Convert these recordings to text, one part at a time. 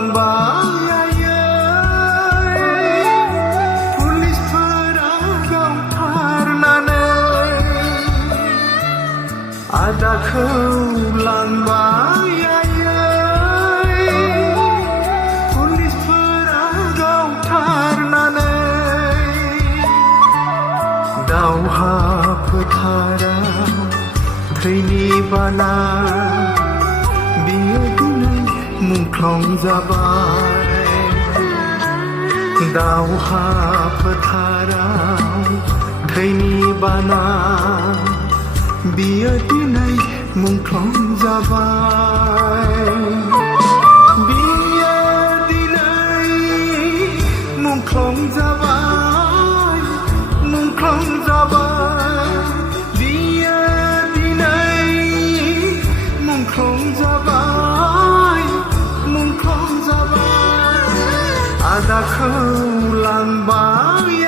लांबाय पुलिसफोरा गावथारनानै आदाखौ लांबाय पुलिसफोरा गावथारनानै दावहा फोथाराव थैनि बाना बियो दिनै मुंख्लं जाबाय दावहा फोथाराव थैनि बाना बियो दिनै मुंख्लं जाबाय बियो दिनै मुंख्लं जाबाय मुंख्लं जाबाय बियो दिनै मुंख्लं जाबाय मुंख्लं जाबाय आदाखौ लांबाय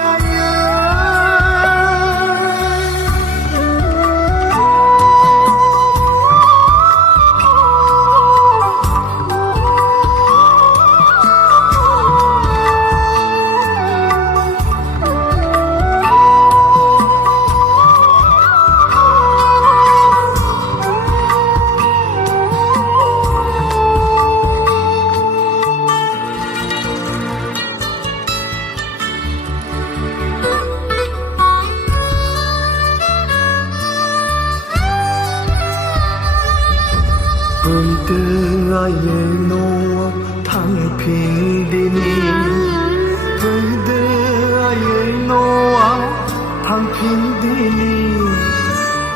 फैदो आयै न'आव थांफिनदिनि फैदो आयै न'आव थांफिनदिनि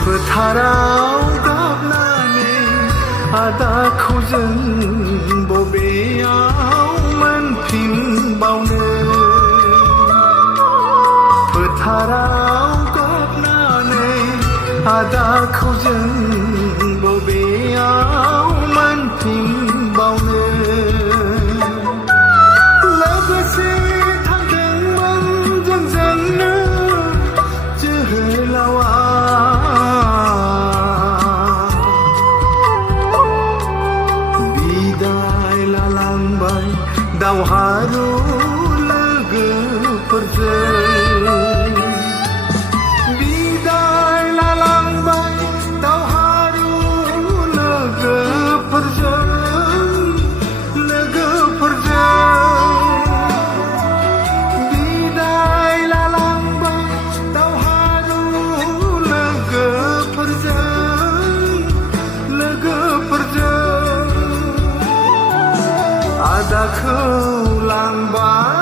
फोथाराव गाबनानै आदाखौ जों बबेयाव मोनफिनबावनो फोथाराव गाबनानै आदाखौ जों बबेयाव मोनफिनबावनो लोगोसे थांदोंमोन जोंजोंनो जोहोलावा बिदाय लालांबाय दावहारु लोगोफोरजों आदाखौ लांबाय